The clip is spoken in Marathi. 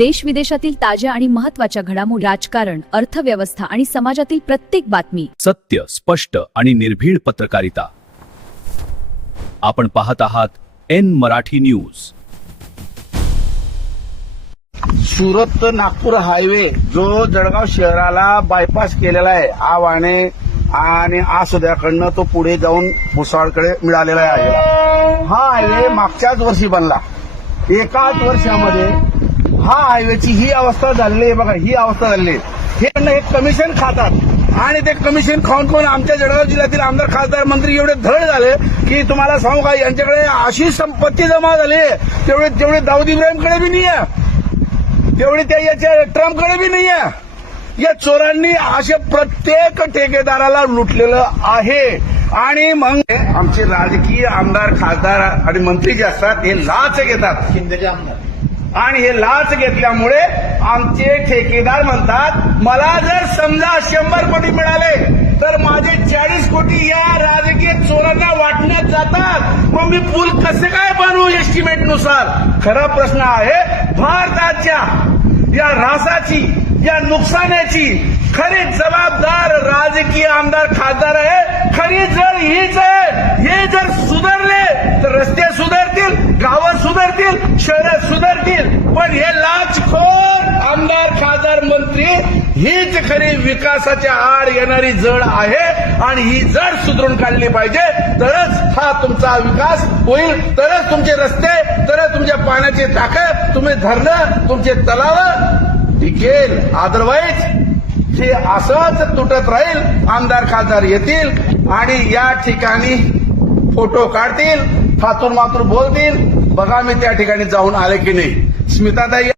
देश विदेशातील ताज्या आणि महत्त्वाच्या घडामोडी, राजकारण, अर्थव्यवस्था आणि समाजातील प्रत्येक बातमी. सत्य, स्पष्ट आणि निर्भीड पत्रकारिता. आपण पाहत आहात N Marathi news. Surat Nagpur highway जो जळगाव शहराला बायपास केलेला आहे आवाने आणि आसोद्याकडनं तो पुढे जाऊन भुसावळकडे मिळालेला आहे. हा हायवे मागच्याच वर्षी बनला. एकाच वर्षामध्ये हा हायवेची ही अवस्था झालेली आहे. बघा, ही अवस्था झालेली आहे. हे कमिशन खातात आणि ते कमिशन खाऊन आमच्या जळगाव जिल्ह्यातील आमदार, खासदार, मंत्री एवढे धड झाले की तुम्हाला सांगू का, यांच्याकडे अशी संपत्ती जमा झाली तेवढे दाऊद इब्राहिमकडे बी नाही आहे, तेवढी त्या याच्या ट्रम्पकडे बी नाही आहे. या चोरांनी असे प्रत्येक ठेकेदाराला लुटलेलं आहे. आणि मग आमचे राजकीय आमदार, खासदार आणि मंत्री जे असतात हे लाच घेतात, शिंदेचे आमदार, आणि हे लाच घेतल्यामुळे आमचे ठेकेदार म्हणतात मला जर समजा 100 कोटी मिळाले तर माझे 40 कोटी या राजकीय चोरांना वाटण्यात जातात. मग मी पूल कसे काय बनवू एस्टिमेट नुसार? खरा प्रश्न आहे भारताच्या या रासाची, या नुकसानाची खरी जबाबदार राजकीय आमदार, खासदार आहे. खरी जर हीच आहे. हे जर सुधारले तर रस्ते सुधारतील, गावं सुधारतील, शहरं सुधारतील. पण हे लाचखोर आमदार, खासदार, मंत्री हीच खरी विकासाच्या आड येणारी जड आहे. आणि ही जड सुधारून काढली पाहिजे, तरच हा तुमचा विकास होईल, तरच तुमचे रस्ते, तरच तुमच्या पाण्याची टाकं, तुम्ही धरणं, तुमचे तलाव टिकेल. अदरवाईज हे असंच तुटत राहील. आमदार, खासदार येतील आणि या ठिकाणी फोटो काढतील, फातूर मातूर बोलतील, बघा मी त्या ठिकाणी जाऊन आले की नाही. स्मिताताई